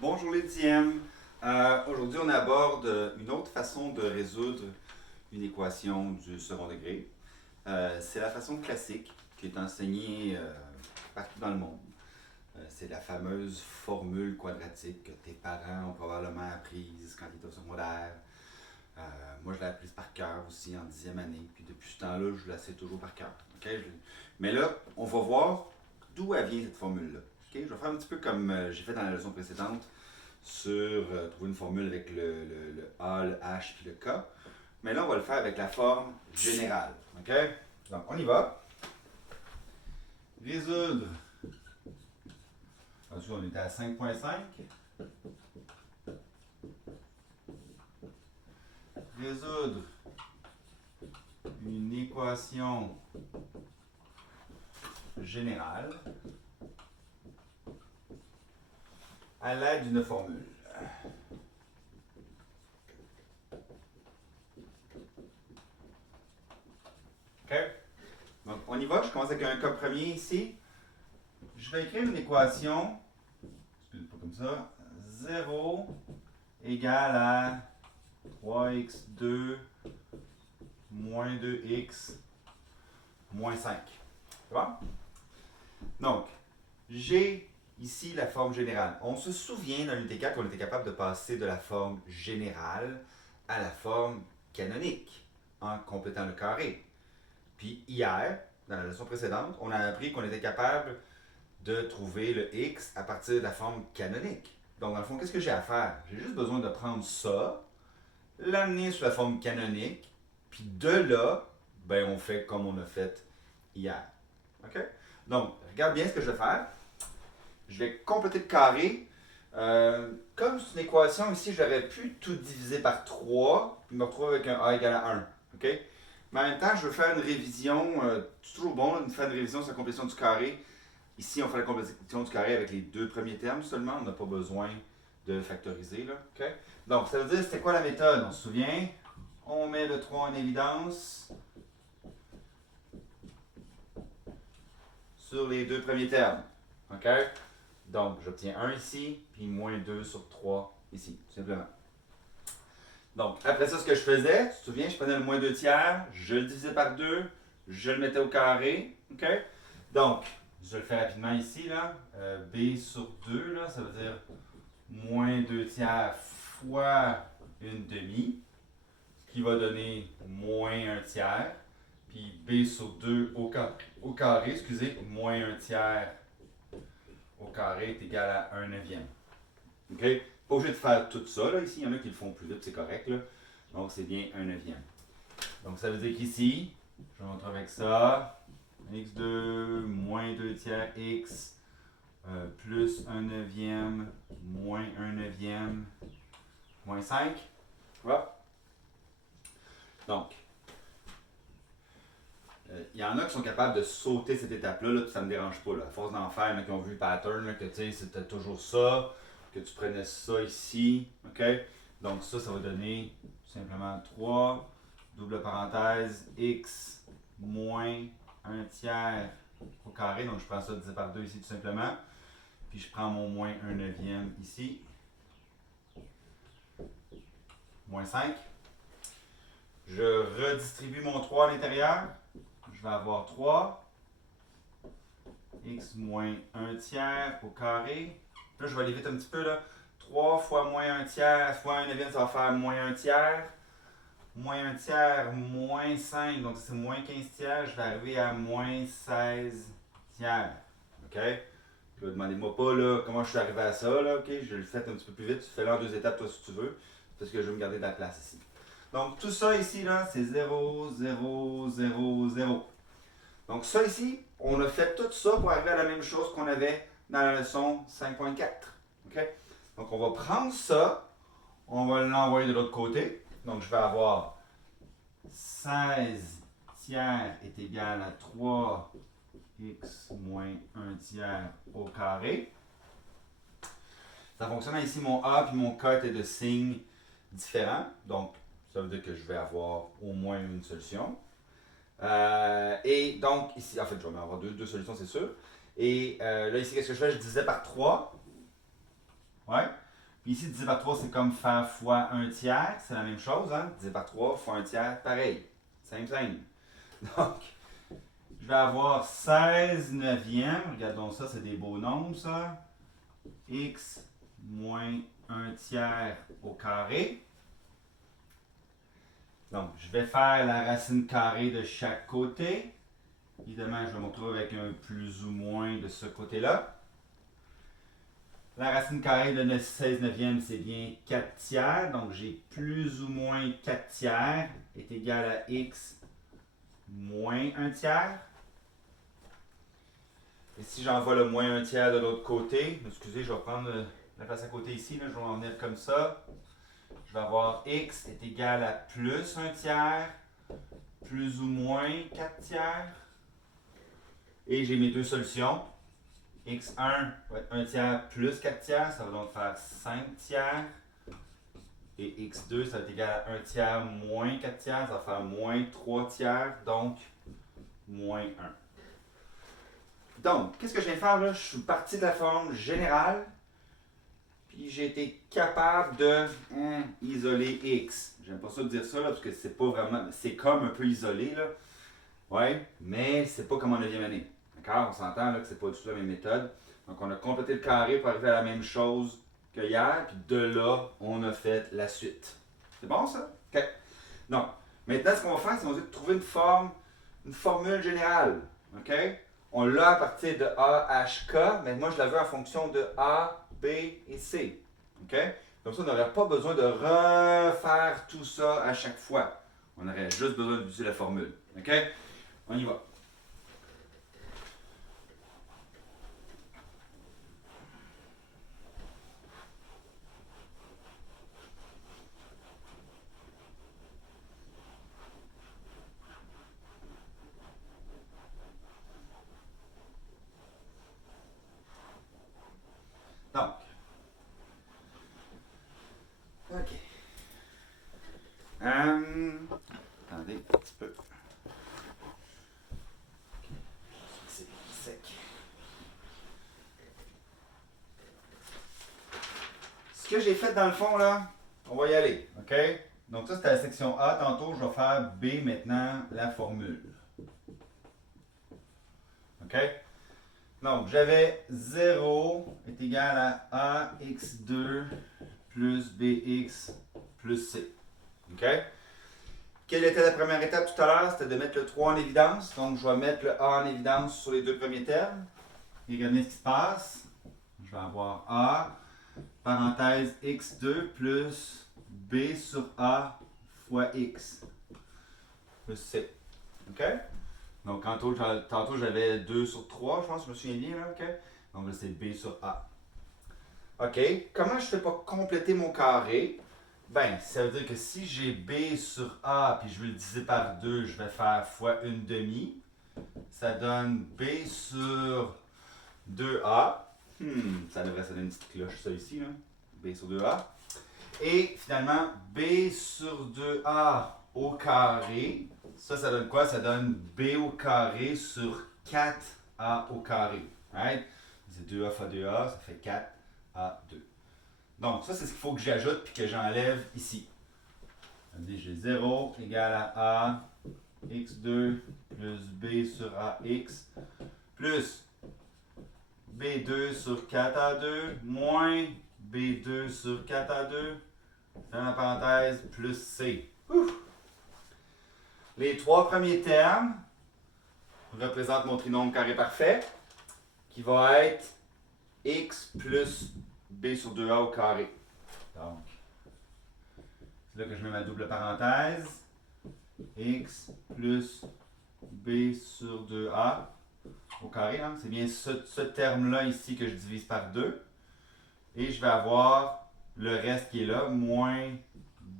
Bonjour les dixièmes. Aujourd'hui, on aborde une autre façon de résoudre une équation du second degré. C'est la façon classique qui est enseignée partout dans le monde. C'est la fameuse formule quadratique que tes parents ont probablement apprise quand ils étaient au secondaire. Euh, Moi, je l'ai apprise par cœur aussi en dixième année. Puis depuis ce temps-là, je la sais toujours par cœur. Okay? Mais là, on va voir d'où elle vient cette formule-là. Okay? Je vais faire un petit peu comme j'ai fait dans la leçon précédente sur trouver une formule avec le A, le H puis le K. Mais là, on va le faire avec la forme générale. OK? Donc, on y va. Résoudre. Ensuite, on était à 5,5. Résoudre une équation générale à l'aide d'une formule. OK? Donc, on y va. Je commence avec un cas premier ici. Je vais écrire une équation, excusez pas comme ça, 0 égale à 3x2 moins 2x moins 5. C'est bon? Donc, j'ai ici la forme générale. On se souvient dans l'unité 4 qu'on était capable de passer de la forme générale à la forme canonique en complétant le carré. Puis hier, dans la leçon précédente, on a appris qu'on était capable de trouver le x à partir de la forme canonique. Donc, dans le fond, qu'est-ce que j'ai à faire? J'ai juste besoin de prendre ça, l'amener sur la forme canonique, puis de là, ben, on fait comme on a fait hier. OK? Donc, regarde bien ce que je vais faire. Je vais compléter le carré. Comme c'est une équation ici, j'aurais pu tout diviser par 3, puis me retrouver avec un a égale à 1. OK? Mais en même temps, je veux faire une révision. C'est toujours bon de faire une révision sur la complétion du carré. Ici, on fait la complétion du carré avec les deux premiers termes seulement. On n'a pas besoin de factoriser. Là. OK? Donc, ça veut dire, c'était quoi la méthode? On se souvient? On met le 3 en évidence sur les deux premiers termes. OK? Donc, j'obtiens 1 ici, puis moins 2 sur 3 ici, tout simplement. Donc, après ça, ce que je faisais, tu te souviens, je prenais le moins 2 tiers, je le divisais par 2, je le mettais au carré. OK? Donc, je le fais rapidement ici, là. B sur 2, là, ça veut dire moins 2 tiers fois une demi, ce qui va donner moins 1 tiers. Puis B sur 2 au carré, excusez, moins 1 tiers au carré est égal à 1 neuvième. OK? Pas obligé de faire tout ça, là, ici. Il y en a qui le font plus vite, c'est correct, là. Donc, c'est bien 1 neuvième. Donc, ça veut dire qu'ici, je montre avec ça, x2 moins 2 tiers x plus 1 neuvième moins 1 neuvième moins 5. Voilà. Donc, il y en a qui sont capables de sauter cette étape-là, là, puis ça ne me dérange pas. Là. À force d'en faire, il y en a qui ont vu le pattern, là, que tu sais, c'était toujours ça, que tu prenais ça ici. OK? Donc, ça va donner simplement 3, double parenthèse, x moins 1 tiers au carré. Donc, je prends ça divisé par 2 ici, tout simplement. Puis, je prends mon moins 1 neuvième ici. Moins 5. Je redistribue mon 3 à l'intérieur. Je vais avoir 3 x moins 1 tiers au carré. Là, je vais aller vite un petit peu. Là. 3 fois moins 1 tiers fois 1 neuvième, ça va faire moins 1 tiers. Moins 1 tiers, moins 5, donc c'est moins 15 tiers. Je vais arriver à moins 16 tiers. OK? Là, demandez-moi pas là, comment je suis arrivé à ça. Là, OK? Je le fais un petit peu plus vite. Tu fais-le en deux étapes, toi, si tu veux. Parce que je vais me garder de la place ici. Donc, tout ça ici, là, c'est 0, 0, 0, 0. Donc, ça ici, on a fait tout ça pour arriver à la même chose qu'on avait dans la leçon 5.4. OK? Donc, on va prendre ça, on va l'envoyer de l'autre côté. Donc, je vais avoir 16 tiers est égal à 3x moins 1 tiers au carré. Ça fonctionne ici, mon A puis mon K étaient de signes différents. Donc, ça veut dire que je vais avoir au moins une solution. Et donc, ici, en fait, je vais avoir deux solutions, c'est sûr. Et là, ici, qu'est-ce que je fais? Je divisais par 3. Ouais. Puis ici, divisé par 3, c'est comme faire fois 1 tiers. C'est la même chose, hein? Divisé par 3 fois 1 tiers, pareil. Simple, simple. Donc, je vais avoir 16 neuvièmes. Regardons ça, c'est des beaux nombres, ça. X moins 1 tiers au carré. Donc, je vais faire la racine carrée de chaque côté. Évidemment, je vais me retrouver avec un plus ou moins de ce côté-là. La racine carrée de 16 neuvièmes, c'est bien 4 tiers. Donc, j'ai plus ou moins 4 tiers est égal à x moins 1 tiers. Et si j'envoie le moins 1 tiers de l'autre côté, excusez, je vais prendre la place à côté ici, là, je vais en venir comme ça. Je vais avoir x est égal à plus 1 tiers, plus ou moins 4 tiers. Et j'ai mes deux solutions. X1 va être 1 tiers plus 4 tiers, ça va donc faire 5 tiers. Et X2, ça va être égal à 1 tiers moins 4 tiers, ça va faire moins 3 tiers, donc moins 1. Donc, qu'est-ce que je viens de faire là? Je suis parti de la forme générale, puis j'ai été capable de isoler X. J'aime pas ça de dire ça, là, parce que c'est pas vraiment. C'est comme un peu isolé, là. Ouais, mais c'est pas comme en 9e année. D'accord? On s'entend là, que c'est pas du tout la même méthode. Donc, on a complété le carré pour arriver à la même chose que hier, puis de là, on a fait la suite. C'est bon, ça? OK. Donc, maintenant, ce qu'on va faire, c'est qu'on va trouver une formule générale. OK? On l'a à partir de A, H, K, mais moi, je la veux en fonction de A, B et C. OK? Comme ça, on n'aurait pas besoin de refaire tout ça à chaque fois. On aurait juste besoin d'utiliser la formule. OK? On y va. Donc, OK. Attendez un petit peu. C'est sec. Ce que j'ai fait dans le fond, là, on va y aller. OK? Donc, ça, c'était la section A. Tantôt, je vais faire B maintenant, la formule. OK? Donc, j'avais 0 est égal à AX2 plus BX plus C. OK? Quelle était la première étape tout à l'heure? C'était de mettre le 3 en évidence. Donc, je vais mettre le A en évidence sur les deux premiers termes. Et regardez ce qui se passe. Je vais avoir A, parenthèse X2 plus B sur A fois X plus C. OK? Donc, tantôt j'avais 2 sur 3, je pense, je me souviens bien. Là, OK? Donc, là, c'est B sur A. OK. Comment je ne fais pas compléter mon carré? Ben, ça veut dire que si j'ai B sur A puis je veux le diviser par 2, je vais faire fois 1/2. Ça donne B sur 2A. Ça devrait sonner une petite cloche, ça ici, là. B sur 2A. Et finalement, B sur 2A au carré. Ça donne quoi? Ça donne B au carré sur 4A au carré. Right? C'est 2A fois 2A, ça fait 4A2. Donc, ça, c'est ce qu'il faut que j'ajoute puis que j'enlève ici. J'ai 0 égale à A, x2 plus B sur AX plus B2 sur 4A2 moins B2 sur 4A2 dans la parenthèse plus C. Ouf. Les trois premiers termes représentent mon trinôme carré parfait qui va être x plus B sur 2A au carré. Donc, c'est là que je mets ma double parenthèse. X plus B sur 2A au carré. Hein? C'est bien ce terme-là ici que je divise par 2. Et je vais avoir le reste qui est là, moins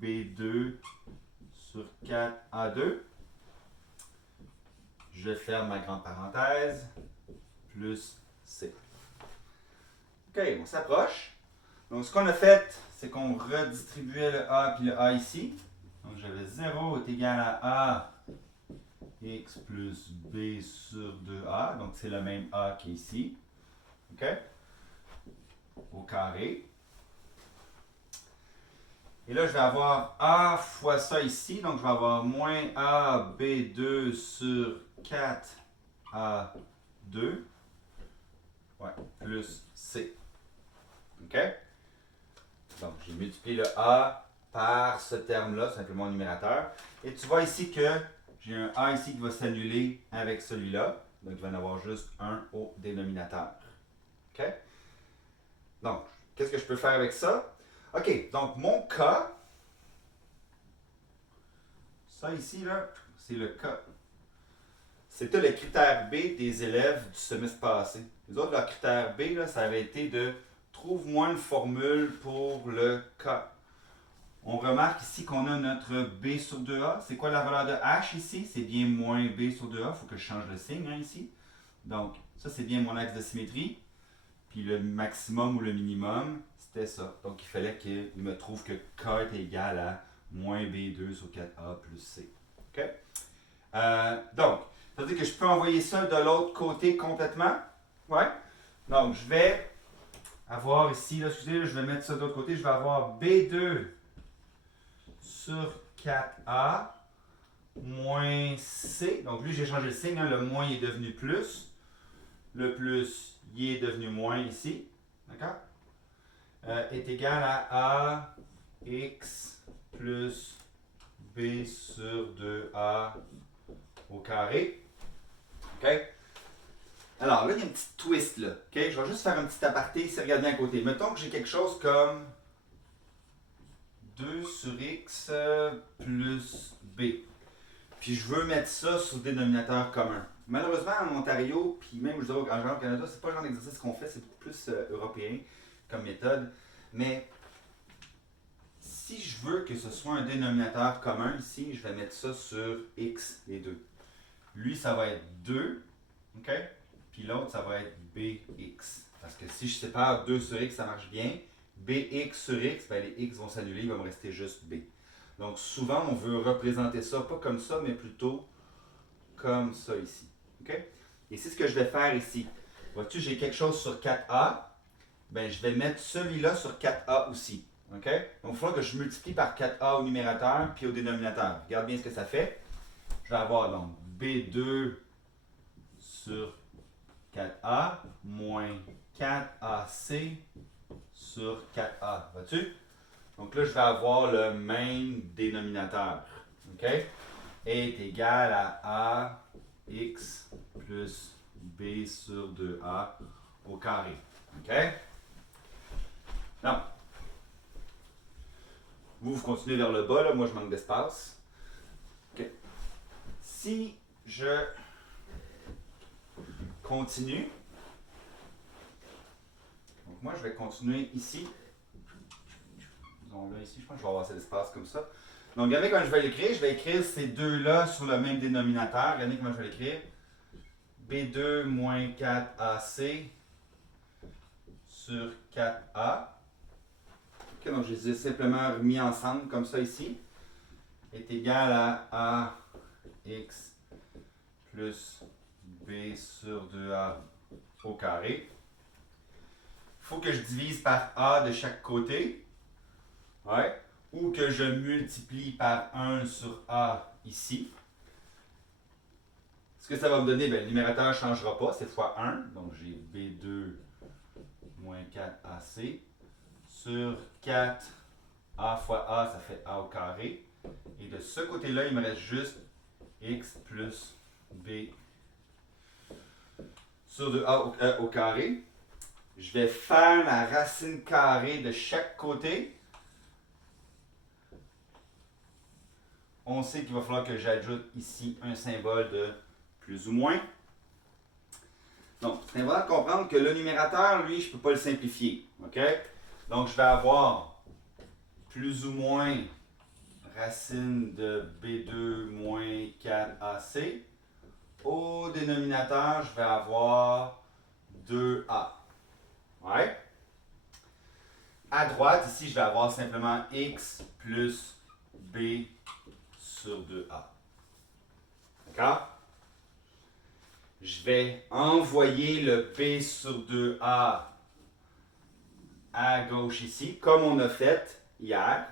B2 sur 4A2. Je ferme ma grande parenthèse, plus C. OK, on s'approche. Donc, ce qu'on a fait, c'est qu'on redistribuait le A puis le A ici. Donc, j'avais 0 est égal à A x plus B sur 2A. Donc, c'est le même A qui est ici. OK? Au carré. Et là, je vais avoir A fois ça ici. Donc, je vais avoir moins A B2 sur 4A2. Ouais, plus C. OK? Donc, j'ai multiplié le A par ce terme-là, simplement au numérateur. Et tu vois ici que j'ai un A ici qui va s'annuler avec celui-là. Donc, il va y en avoir juste un au dénominateur. OK? Donc, qu'est-ce que je peux faire avec ça? OK, donc mon cas, ça ici, là, c'est le cas. C'était le critère B des élèves du semestre passé. Les autres, leur critère B, là, ça avait été de trouve-moi une formule pour le cas. On remarque ici qu'on a notre B sur 2A. C'est quoi la valeur de H ici? C'est bien moins B sur 2A. Il faut que je change le signe hein, ici. Donc, ça, c'est bien mon axe de symétrie. Puis le maximum ou le minimum, c'était ça. Donc, il fallait qu'il me trouve que K est égal à moins B2 sur 4A plus C. OK? Donc, ça veut dire que je peux envoyer ça de l'autre côté complètement. Ouais? Donc, je vais avoir ici, là, excusez, je vais mettre ça de l'autre côté. Je vais avoir B2 sur 4A moins C. Donc, lui, j'ai changé le signe. Hein, le moins est devenu plus. Le plus, il est devenu moins ici. D'accord? Est égal à AX plus B sur 2A au carré. OK? Alors là, il y a un petit twist là. OK? Je vais juste faire un petit aparté ici, regardez bien à côté. Mettons que j'ai quelque chose comme 2 sur X plus B. Puis je veux mettre ça sur le dénominateur commun. Malheureusement, en Ontario, puis même je dirais en général au Canada, c'est pas le genre d'exercice qu'on fait, c'est beaucoup plus européen comme méthode. Mais si je veux que ce soit un dénominateur commun ici, je vais mettre ça sur X, les deux. Lui, ça va être 2, OK? Puis l'autre, ça va être BX. Parce que si je sépare 2 sur X, ça marche bien. BX sur X, ben les X vont s'annuler, il va me rester juste B. Donc souvent, on veut représenter ça, pas comme ça, mais plutôt comme ça ici. OK? Et c'est ce que je vais faire ici. Vois-tu, j'ai quelque chose sur 4A. Ben, je vais mettre celui-là sur 4A aussi. OK? Donc, il faudra que je multiplie par 4A au numérateur puis au dénominateur. Regarde bien ce que ça fait. Je vais avoir donc B2 sur 4A moins 4AC sur 4A. Vois-tu? Donc là, je vais avoir le même dénominateur. OK? Est égal à AX plus B sur 2A au carré. OK? Non. Vous continuez vers le bas, là. Moi je manque d'espace. OK. Si je continue, donc moi je vais continuer ici. Disons là ici, je pense que je vais avoir cet espace comme ça. Donc regardez comment je vais l'écrire. Je vais écrire ces deux-là sur le même dénominateur. Regardez comment je vais l'écrire. B2 moins 4AC sur 4A. Okay, donc je les ai simplement remis ensemble comme ça ici. Est égal à AX plus B sur 2A au carré. Il faut que je divise par A de chaque côté. Ouais. Ou que je multiplie par 1 sur A ici. Ce que ça va me donner, ben, le numérateur ne changera pas, c'est fois 1. Donc j'ai B2 moins 4AC sur 4A fois A, ça fait A au carré. Et de ce côté-là, il me reste juste X plus B sur 2A au carré. Je vais faire la racine carrée de chaque côté. On sait qu'il va falloir que j'ajoute ici un symbole de plus ou moins. Donc, c'est important de comprendre que le numérateur, lui, je ne peux pas le simplifier. OK? Donc, je vais avoir plus ou moins racine de B2 moins 4AC. Au dénominateur, je vais avoir 2A. Ouais? À droite, ici, je vais avoir simplement X plus B sur 2A. D'accord? Je vais envoyer le B sur 2A à gauche ici, comme on a fait hier.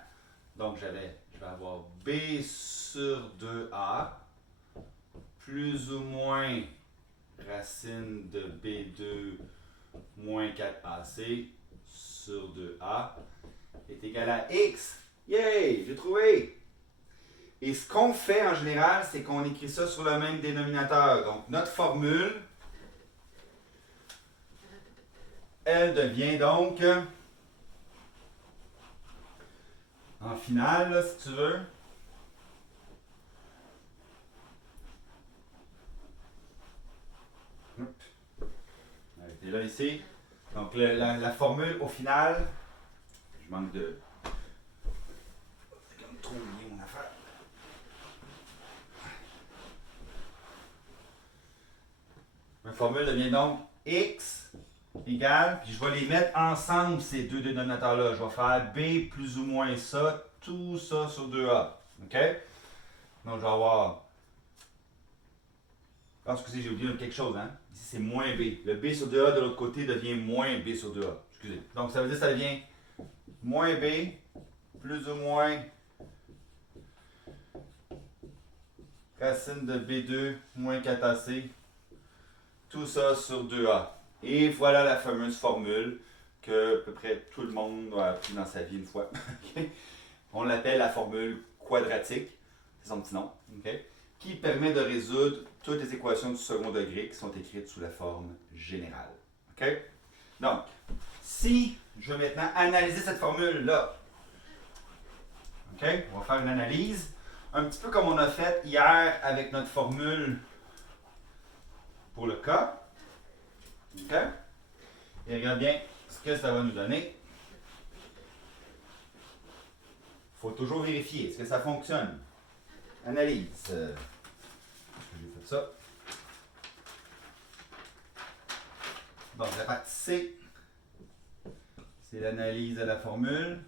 Donc, je vais avoir B sur 2A plus ou moins racine de B2 moins 4AC sur 2A est égal à X. Yay! J'ai trouvé! Et ce qu'on fait en général, c'est qu'on écrit ça sur le même dénominateur. Donc, notre formule, elle devient donc, en finale, là, si tu veux, arrêtez là ici. Donc, la formule au final, je manque de. C'est comme trop lié mon affaire. Ma formule devient donc X égale, puis je vais les mettre ensemble ces deux dénominateurs-là. Je vais faire B plus ou moins ça, tout ça sur 2A. OK? Donc, je vais avoir. Ah, excusez, j'ai oublié quelque chose, hein? Ici, c'est moins B. Le B sur 2A de l'autre côté devient moins B sur 2A. Excusez. Donc, ça veut dire que ça devient moins B plus ou moins racine de B2 moins 4AC. Tout ça sur 2A. Et voilà la fameuse formule que à peu près tout le monde a appris dans sa vie une fois. On l'appelle la formule quadratique. C'est son petit nom. Okay? Qui permet de résoudre toutes les équations du second degré qui sont écrites sous la forme générale. Okay? Donc, si je veux maintenant analyser cette formule-là, okay? On va faire une analyse, un petit peu comme on a fait hier avec notre formule pour le cas. Okay? Et regarde bien ce que ça va nous donner. Il faut toujours vérifier. Est-ce que ça fonctionne? Analyse. J'ai fait ça. Donc, la partie C, c'est l'analyse de la formule.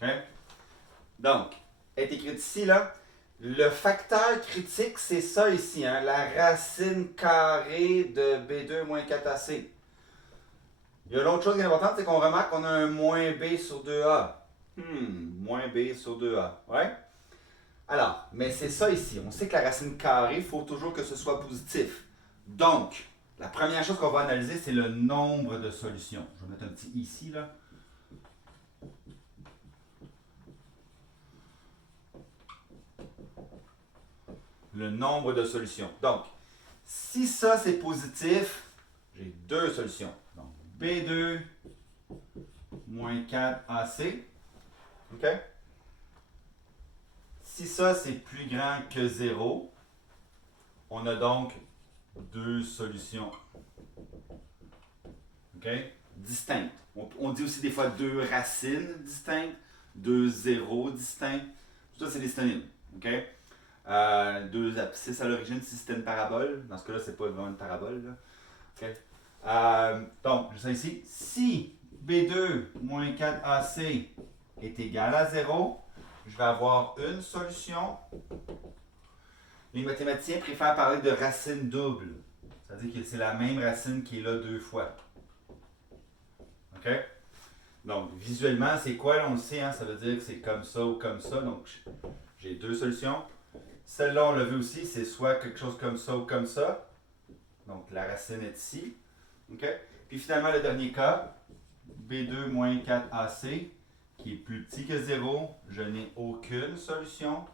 OK? Donc, elle est écrite ici, là. Le facteur critique, c'est ça ici, hein, la racine carrée de B2 moins 4AC. Il y a l'autre chose qui est importante, c'est qu'on remarque qu'on a un moins B sur 2A. Moins B sur 2A. Ouais? Alors, mais c'est ça ici. On sait que la racine carrée, il faut toujours que ce soit positif. Donc, la première chose qu'on va analyser, c'est le nombre de solutions. Je vais mettre un petit ici, là. Le nombre de solutions. Donc, si ça c'est positif, j'ai deux solutions. Donc, B2 moins 4AC. OK? Si ça c'est plus grand que 0, on a donc deux solutions. OK? Distinctes. On dit aussi des fois deux racines distinctes, deux zéros distincts. Tout ça, c'est des synonymes. OK? Deux abscisses à l'origine si c'était une parabole. Dans ce cas-là, c'est pas vraiment une parabole. Là. Okay. Donc, je sais ici, si B2 moins 4AC est égal à 0, je vais avoir une solution. Les mathématiciens préfèrent parler de racine double. C'est-à-dire que c'est la même racine qui est là deux fois. OK? Donc, visuellement, c'est quoi? Là, on le sait, hein? Ça veut dire que c'est comme ça ou comme ça. Donc, j'ai deux solutions. Celle-là, on l'a vu aussi, c'est soit quelque chose comme ça ou comme ça. Donc, la racine est ici. OK? Puis finalement, le dernier cas, B2 moins 4AC, qui est plus petit que 0. Je n'ai aucune solution.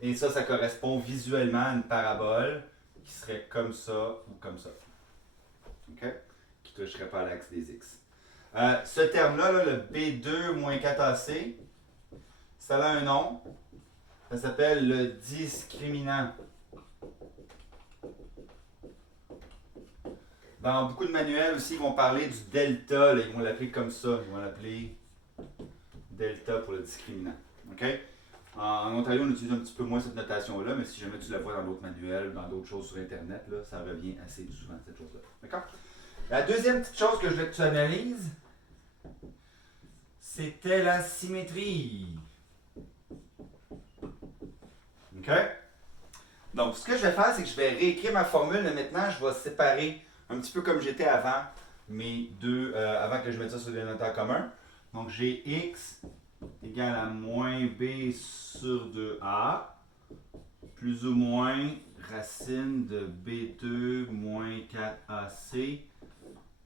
Et ça correspond visuellement à une parabole qui serait comme ça ou comme ça. OK? Qui ne toucherait pas à l'axe des X. Ce terme-là, là, le B2 moins 4AC, ça a un nom. Ça s'appelle le discriminant. Dans beaucoup de manuels aussi, ils vont parler du delta. Là, ils vont l'appeler comme ça. Ils vont l'appeler delta pour le discriminant. OK? En Ontario, on utilise un petit peu moins cette notation-là, mais si jamais tu la vois dans d'autres manuels, dans d'autres choses sur Internet, là, ça revient assez souvent, cette chose-là. D'accord? La deuxième petite chose que je veux que tu analyses, c'était la symétrie. OK? Donc, ce que je vais faire, c'est que je vais réécrire ma formule, mais maintenant, je vais séparer un petit peu comme j'étais avant mes deux, avant que je mette ça sur le dénominateur commun. Donc, j'ai x égale à moins b sur 2a, plus ou moins racine de b2 moins 4ac,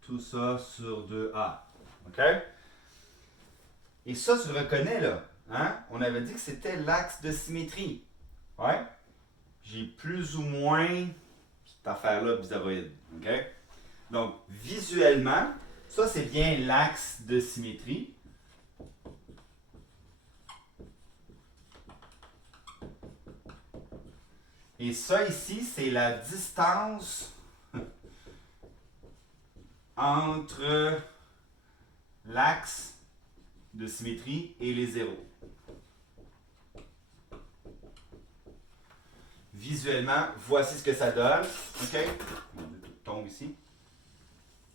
tout ça sur 2a. OK? Et ça, tu le reconnais là. Hein? On avait dit que c'était l'axe de symétrie. Ouais? J'ai plus ou moins cette affaire-là bizarroïde. OK? Donc, visuellement, ça c'est bien l'axe de symétrie. Et ça ici, c'est la distance entre l'axe de symétrie et les zéros. Visuellement, voici ce que ça donne. OK? Tout tombe ici.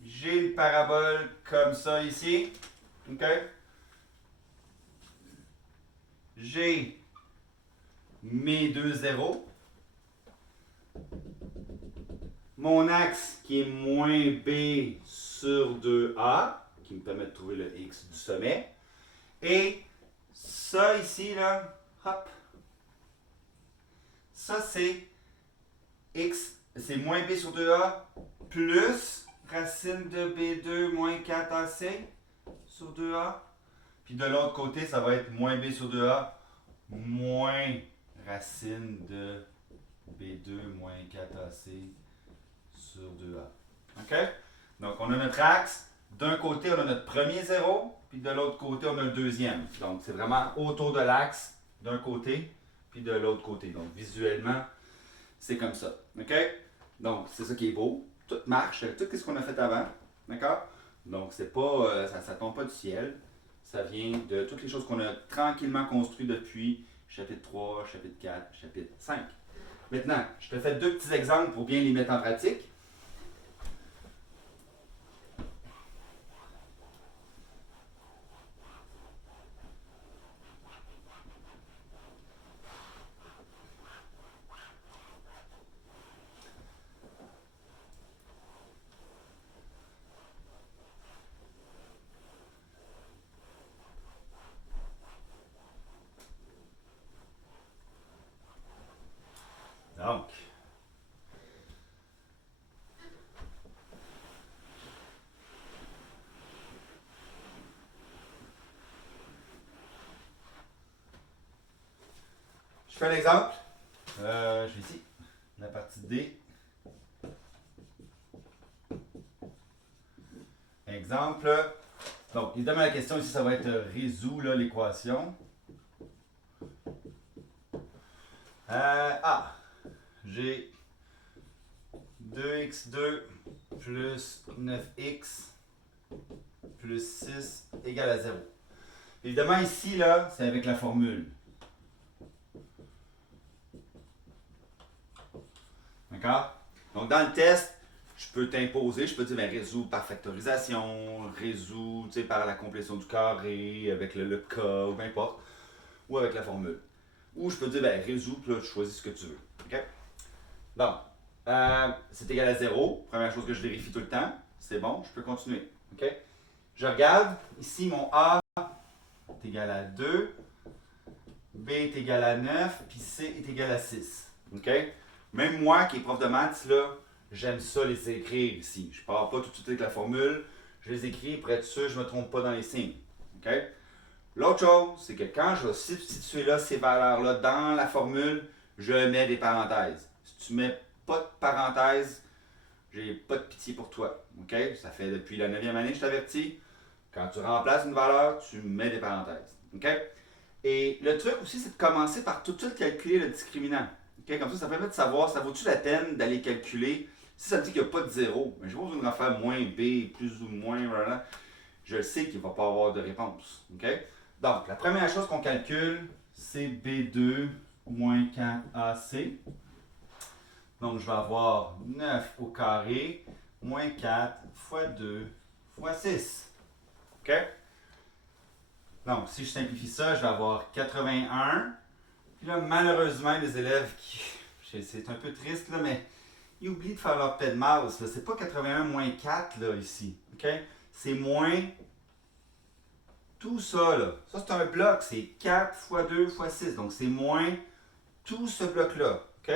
J'ai une parabole comme ça ici. OK? J'ai mes deux zéros. Mon axe qui est moins b sur 2a, qui me permet de trouver le x du sommet. Et ça ici, là, hop, ça c'est x, c'est moins b sur 2a plus racine de b2 moins 4ac sur 2a. Puis de l'autre côté, ça va être moins b sur 2a moins racine de b2 moins 4ac sur 2a. OK? Donc, on a notre axe. D'un côté, on a notre premier zéro, puis de l'autre côté, on a le deuxième. Donc, c'est vraiment autour de l'axe d'un côté, puis de l'autre côté. Donc, visuellement, c'est comme ça. OK? Donc, c'est ça qui est beau. Tout marche, tout ce qu'on a fait avant. D'accord? Donc, c'est pas, ça ne tombe pas du ciel. Ça vient de toutes les choses qu'on a tranquillement construites depuis chapitre 3, chapitre 4, chapitre 5. Maintenant, je te fais deux petits exemples pour bien les mettre en pratique. Donc, je fais un exemple. Je vais ici, la partie D. Exemple. Donc, évidemment, la question ici, ça va être résoudre l'équation. J'ai 2x2 plus 9x plus 6 égale à 0. Évidemment, ici, là, c'est avec la formule. D'accord? Donc, dans le test, je peux t'imposer, je peux dire, résous par factorisation, résous par la complétion du carré, avec le cas, ou peu importe, ou avec la formule. Ou je peux dire, résous, puis là, tu choisis ce que tu veux. OK? Donc, c'est égal à 0. Première chose que je vérifie tout le temps. C'est bon, je peux continuer. OK? Je regarde, ici, mon A est égal à 2, B est égal à 9, puis C est égal à 6. OK? Même moi, qui est prof de maths, là, j'aime ça les écrire ici. Je ne pars pas tout de suite avec la formule. Je les écris pour être sûr que je ne me trompe pas dans les signes. OK? L'autre chose, c'est que quand je vais substituer là, ces valeurs-là dans la formule, je mets des parenthèses. Si tu ne mets pas de parenthèses, j'ai pas de pitié pour toi. OK? Ça fait depuis la 9e année que je t'avertis. Quand tu remplaces une valeur, tu mets des parenthèses. OK? Et le truc aussi, c'est de commencer par tout de suite calculer le discriminant. Okay? Comme ça permet de savoir, ça vaut-tu la peine d'aller calculer. Si ça me dit qu'il n'y a pas de zéro, mais je n'ai pas besoin de refaire moins b, plus ou moins, voilà, je le sais qu'il ne va pas avoir de réponse. Okay? Donc, la première chose qu'on calcule, c'est B2 moins 4AC. Donc, je vais avoir 9 au carré moins 4 fois 2 fois 6. OK? Donc, si je simplifie ça, je vais avoir 81. Puis là, malheureusement, les élèves qui C'est un peu triste, là, mais ils oublient de faire leur paix de masse. C'est pas 81 moins 4 là, ici. OK? C'est moins tout ça. Là. Ça, c'est un bloc. C'est 4 fois 2 fois 6. Donc, c'est moins tout ce bloc-là. OK?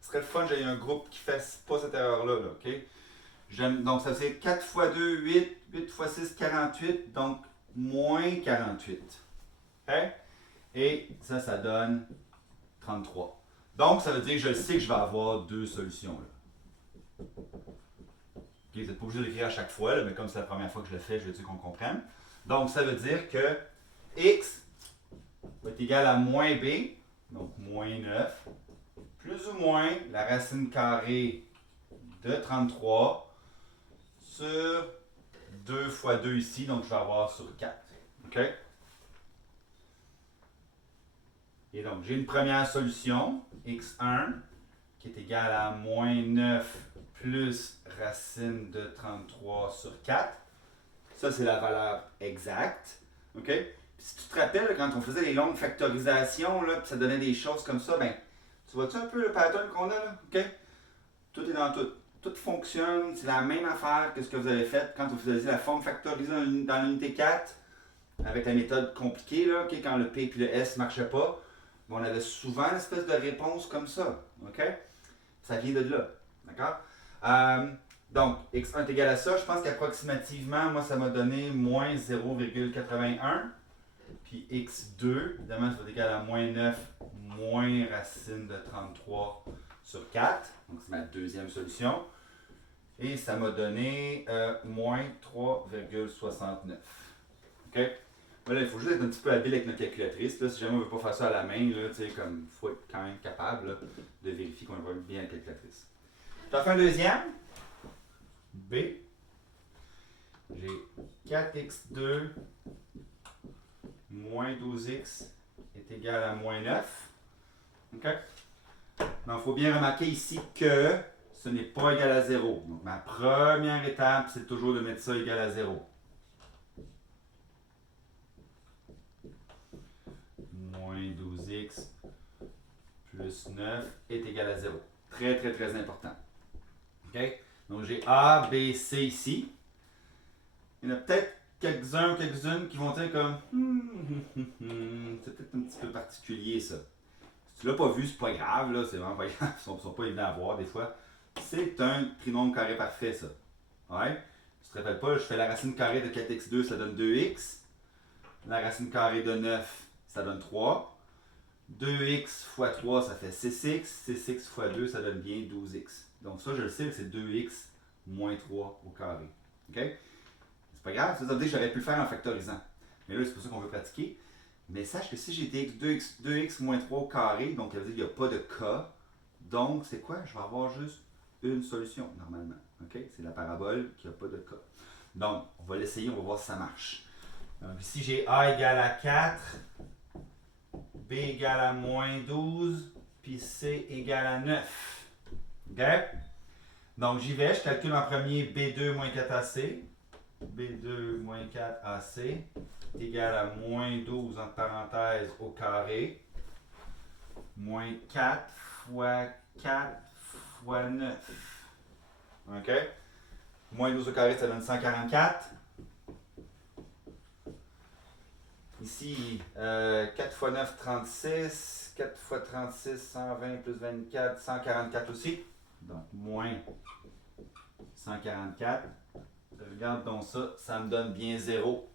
Ce serait le fun, j'ai un groupe qui ne fasse pas cette erreur-là. Là, OK? Donc, ça fait 4 fois 2, 8. 8 fois 6, 48. Donc, moins 48. OK? Et ça donne 33. Donc, ça veut dire que je sais que je vais avoir deux solutions. Là. Okay, vous n'êtes pas obligé de l'écrire à chaque fois, là, mais comme c'est la première fois que je le fais, je veux dire qu'on comprenne. Donc, ça veut dire que x va être égal à moins b, donc moins 9, plus ou moins la racine carrée de 33 sur 2 fois 2 ici, donc je vais avoir sur 4. OK? Et donc, j'ai une première solution, x1, qui est égale à moins 9 plus racine de 33 sur 4. Ça, c'est la valeur exacte. OK? Puis si tu te rappelles, quand on faisait les longues factorisations, là, puis ça donnait des choses comme ça, ben, tu vois-tu un peu le pattern qu'on a là? OK? Tout est dans tout. Tout fonctionne, c'est la même affaire que ce que vous avez fait quand vous faisiez la forme factorisée dans l'unité 4 avec la méthode compliquée, là, OK? Quand le P et le S ne marchaient pas. On avait souvent une espèce de réponse comme ça. OK? Ça vient de là. D'accord? Donc, x1 est égal à ça. Je pense qu'approximativement, moi, ça m'a donné moins 0,81. Puis x2, évidemment, ça va être égal à moins 9 moins racine de 33 sur 4. Donc, c'est ma deuxième solution. Et ça m'a donné moins 3,69. OK? Voilà, il faut juste être un petit peu habile avec notre calculatrice. Là. Si jamais on ne veut pas faire ça à la main, il faut être quand même capable là, de vérifier qu'on va bien la calculatrice. J'en fais un deuxième. B. J'ai 4x2 moins 12x est égal à moins 9. OK? Donc, il faut bien remarquer ici que ce n'est pas égal à 0. Donc, ma première étape, c'est toujours de mettre ça égal à 0. Moins 12x plus 9 est égal à 0. Très, très, très important. OK? Donc, j'ai A, B, C ici. Il y en a peut-être quelques-uns ou quelques-unes qui vont dire comme c'est peut-être un petit peu particulier ça. Si tu l'as pas vu, c'est pas grave, là, c'est vraiment pas grave, ils sont pas évidents à voir des fois. C'est un trinôme carré parfait, ça. Ouais? Tu te rappelles pas, je fais la racine carrée de 4x2, ça donne 2x. La racine carrée de 9, ça donne 3. 2x fois 3, ça fait 6x. 6x fois 2, ça donne bien 12x. Donc ça, je le sais, c'est 2x moins 3 au carré. OK? C'est pas grave, ça veut dire que j'aurais pu le faire en factorisant. Mais là, c'est pour ça qu'on veut pratiquer. Mais sache que si j'étais 2x moins 3 au carré, donc ça veut dire qu'il n'y a pas de k. Donc, c'est quoi? Je vais avoir juste une solution, normalement. OK? C'est la parabole qui n'a pas de k. Donc, on va l'essayer, on va voir si ça marche. Donc, ici, j'ai a égale à 4, b égale à moins 12, puis c égale à 9. OK? Donc, j'y vais, je calcule en premier b2 moins 4ac. b2 moins 4ac est égal à moins 12 entre parenthèses au carré. Moins 4 fois 4 fois 9. OK? Moins 12 au carré, ça donne 144. Ici, 4 fois 9, 36. 4 fois 36, 120 plus 24, 144 aussi. Donc, moins 144. Regarde donc ça, ça me donne bien 0.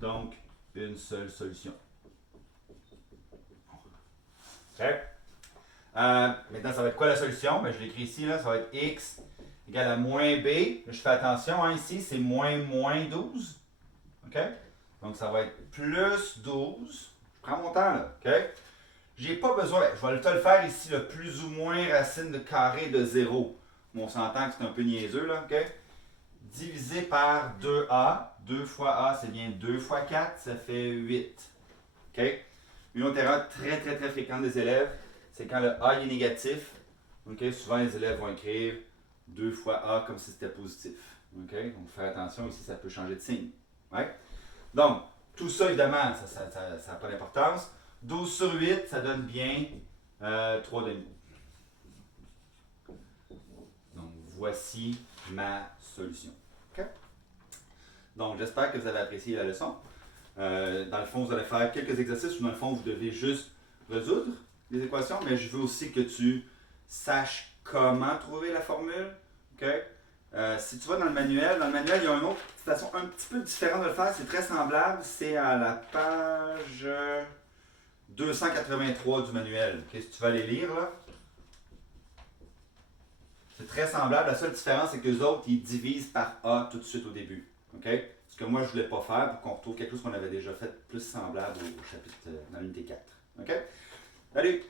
Donc, une seule solution. OK? Maintenant, ça va être quoi la solution? Ben, je l'écris ici, là, ça va être x égale à moins b. Je fais attention, hein, ici, c'est moins 12. OK? Donc, ça va être plus 12. Je prends mon temps, là. OK? J'ai pas besoin, je vais te le faire ici, le plus ou moins racine de carré de 0. Bon, on s'entend que c'est un peu niaiseux, là. OK? Divisé par 2a. 2 fois a, c'est bien 2 fois 4, ça fait 8. OK? Une autre erreur très, très, très fréquente des élèves, c'est quand le a est négatif. OK? Souvent, les élèves vont écrire 2 fois a comme si c'était positif. OK? Donc, faire attention, ici, ça peut changer de signe. Ouais? Donc, tout ça, évidemment, ça n'a pas d'importance. 12 sur 8, ça donne bien 3 demi. voici ma solution. OK? Donc, j'espère que vous avez apprécié la leçon. Dans le fond, vous allez faire quelques exercices où, dans le fond, vous devez juste résoudre les équations, mais je veux aussi que tu saches comment trouver la formule. OK? Si tu vas dans le manuel, il y a une autre façon un petit peu différente de le faire. C'est très semblable. C'est à la page 283 du manuel. Okay? Si tu vas aller lire, là. C'est très semblable. La seule différence, c'est que les autres, ils divisent par A tout de suite au début. Okay? Ce que moi, je ne voulais pas faire pour qu'on retrouve quelque chose qu'on avait déjà fait plus semblable au chapitre dans l'unité 4. OK? Salut!